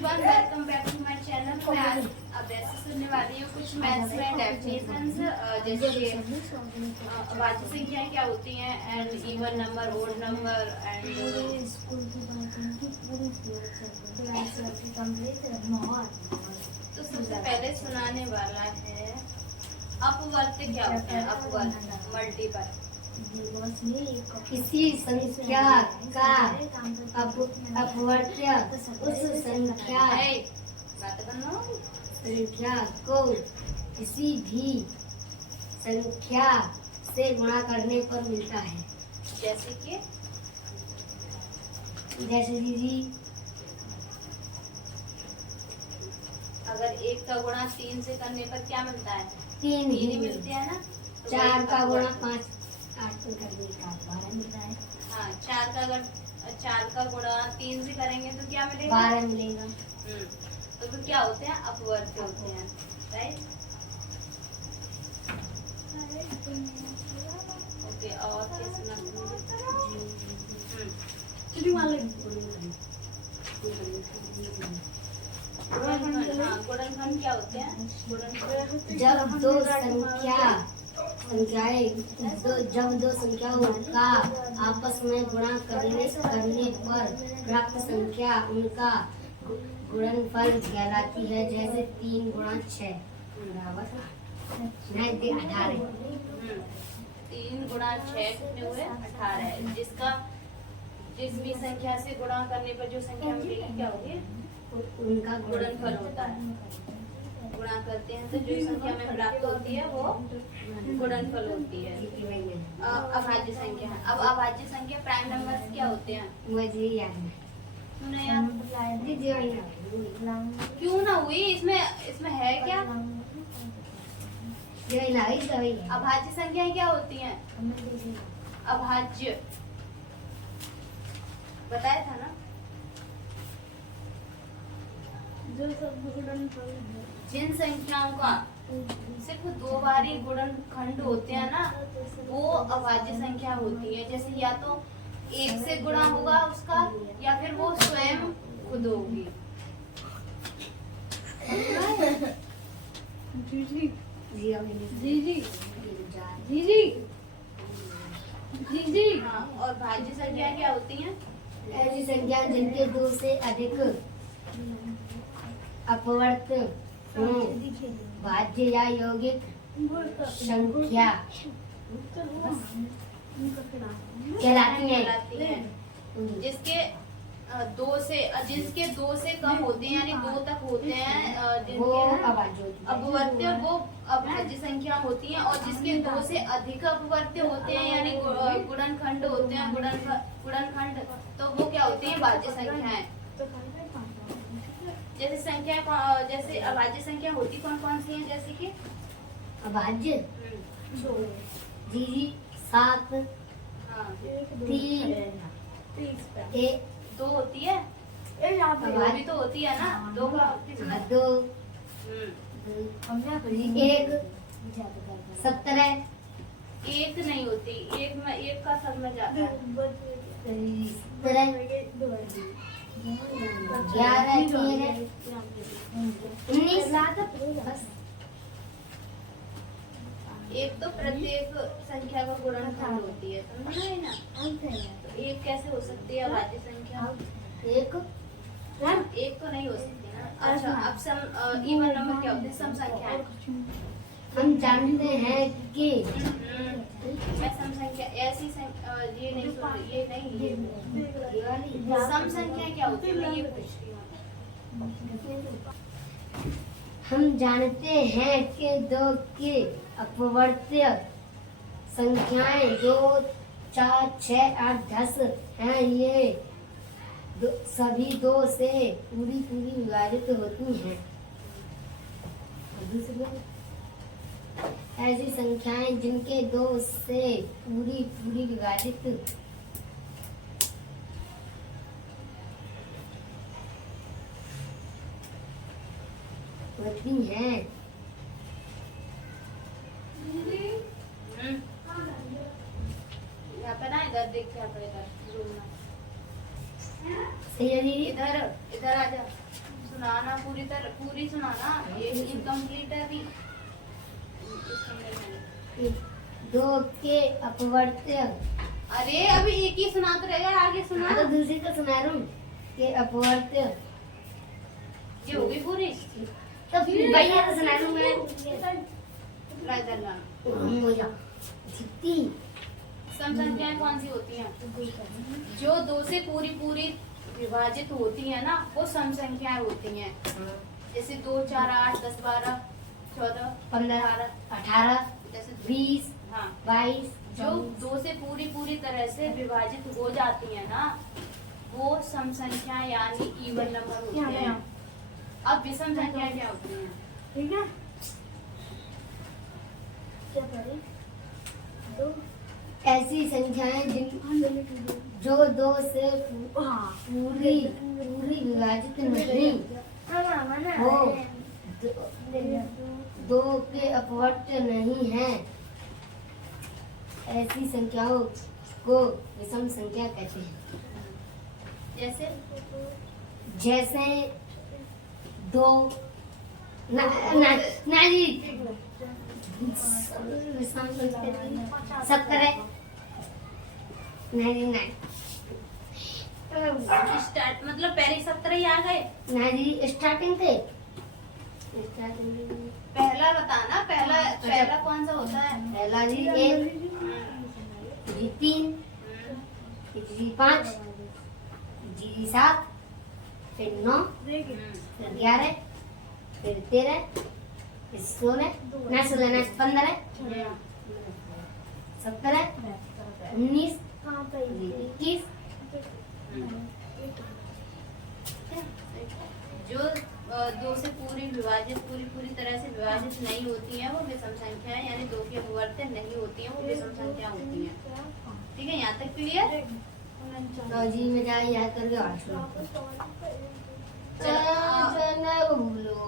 Everyone, welcome back to my channel. मैं आज अब ऐसे सुनने वाली हूँ कुछ मैथ्स में डेफिनेशंस, जैसे अभाज्य संख्या क्या होती हैं and even number, odd number and तो सबसे पहले सुनाने वाला है अपवर्त्य क्या होता है। अपवर्त्य मल्टीपल, किसी संख्या का अपवर्त्य उस संख्या को किसी भी संख्या से गुणा करने पर मिलता है। जैसे कि दीदी, अगर 1 का गुणा 3 से करने पर क्या मिलता है? 3 ही मिलती है ना। 4 का गुणा 5 8 से करने का 12 मिलता है। हाँ, 4 का अगर 4 का गुणा 3 से करेंगे तो क्या मिलेगा? 12 मिलेगा। तो फिर क्या होते हैं? अपवर्त्य होते हैं, राइट। ओके, और क्या सुना? गुणनफल क्या होते हैं? जब दो संख्याओं का आपस में गुणा करने पर प्राप्त संख्या उनका गुणनफल कहलाती है। जैसे 3 गुणा 6 बराबर 18। 3 गुणा 6 कितने हुए? 18। जिस भी संख्या से गुणा करने पर जो संख्या मिलेगी क्या होगी? उनका गुणनफल होता है। गुणा करते हैं तो जो संख्या में प्राप्त होती है वो गुणनफल होती है। अभाज्य संख्या। अब अभाज्य संख्या प्राइम नंबर्स क्या होते हैं? मुझे याद है। क्यों ना हुई? इसमें है क्या? अभाज्य संख्या क्या होती हैं? अभाज्य बताया था ना। जिन संख्याओं का सिर्फ 2 बार ही गुणनखंड होते हैं ना, वो अभाज्य संख्या होती है। जैसे या तो 1 से गुणा होगा उसका, या फिर वो स्वयं खुद होगी। हाँ, और भाज्य संख्या क्या होती है? ऐसी संख्या जिनके 2 से अधिक अपवर्त्य भाज्य या यौगिक संख्या कहलाती है। जिसके 2 से कम होते हैं, यानी 2 तक होते हैं, वो अपवर्त्य, वो अभाज्य संख्या होती हैं। और जिसके 2 से अधिक अपवर्त्य होते हैं, यानी गुणनखंड होते हैं, गुणनखंड, तो वो क्या होती हैं? भाज्य संख्याएं। जैसे अभाज्य संख्या होती कौन कौन सी हैं? जैसे कि अभाज्य जी 7 3 1 2 होती है। अभी तो होती है ना 2 का 2 1 17 1 नहीं होती। 1 का सब में जाता है। 11 13 19 बस। 1 तो प्रत्येक संख्या का गुणनखंड होती है, समझ रहे ना। तो 1 कैसे हो सकती है अभाज्य संख्या? 1 तो नहीं हो सकती ना। अच्छा, अब सम इवन नंबर क्या होते हैं? सम संख्याएं। हम जानते हैं कि मैं सम संख्या ऐसी ये नहीं सुन रही, ये नहीं, सम संख्या क्या होती है? मैं ये पूछ रही हूँ। हम जानते हैं कि 2 के अपवर्त्य संख्याएं 2 4 6 8 10 हैं। ये सभी 2 से पूरी विभाजित होती हैं। ऐसी संख्याएं जिनके 2 से पूरी विभाजित होती हैं। यहाँ पे ना, इधर देख के आता, इधर सही है दीदी। इधर आ जा। सुनाना पूरी सुनाना, ये इनकम्प्लीट है अभी। दो के अपवर्त्य, अरे अभी एक ही सुना तो रहेगा, आगे सुना। तो दूसरी तो सुना रहा हूँ के अपवर्त्य। ये हो गई पूरी। तो भैया तो सुना रहा हूँ मैं। राइटर लाना। हो जा जितनी सम संख्याएं कौन सी होती हैं? जो 2 से पूरी विभाजित होती है ना, वो सम संख्याएं होती हैं। जैसे 2, 4, 8, 10, 12, 14, 15, 18, जैसे 20, हाँ 22, जो 2 से पूरी तरह से विभाजित हो जाती है ना, वो सम संख्या यानी इवन नंबर होते हैं। अब विषम संख्या क्या होती हैं? ठीक है। ऐसी संख्याएं जो 2 से पूरी विभाजित नहीं हो, 2 के अपवर्त्य नहीं है, ऐसी संख्याओं को विषम संख्या कहते हैं। जैसे जैसे 2 ना जी विषम संख्या 17 नहीं स्टार्ट मतलब पहले 17 ही आ गए। ना जी स्टार्टिंग थे। पहला बताना, पहला कौन सा होता है? पहला जी 1, जी 3, जी 5, जी 7, फिर 9, फिर 11, फिर 13, फिर 16, ना 16 ना 15, 17, 19, 21। जो 2 से पूरी तरह से विभाजित नहीं होती हैं, वो विषम संख्या है, यानी 2 के अपवर्त्य नहीं होती हैं, वो विषम संख्या होती हैं। ठीक है, यहाँ तक क्लियर? तो जी में जाए याद करके और सुनो। चलो बोलो।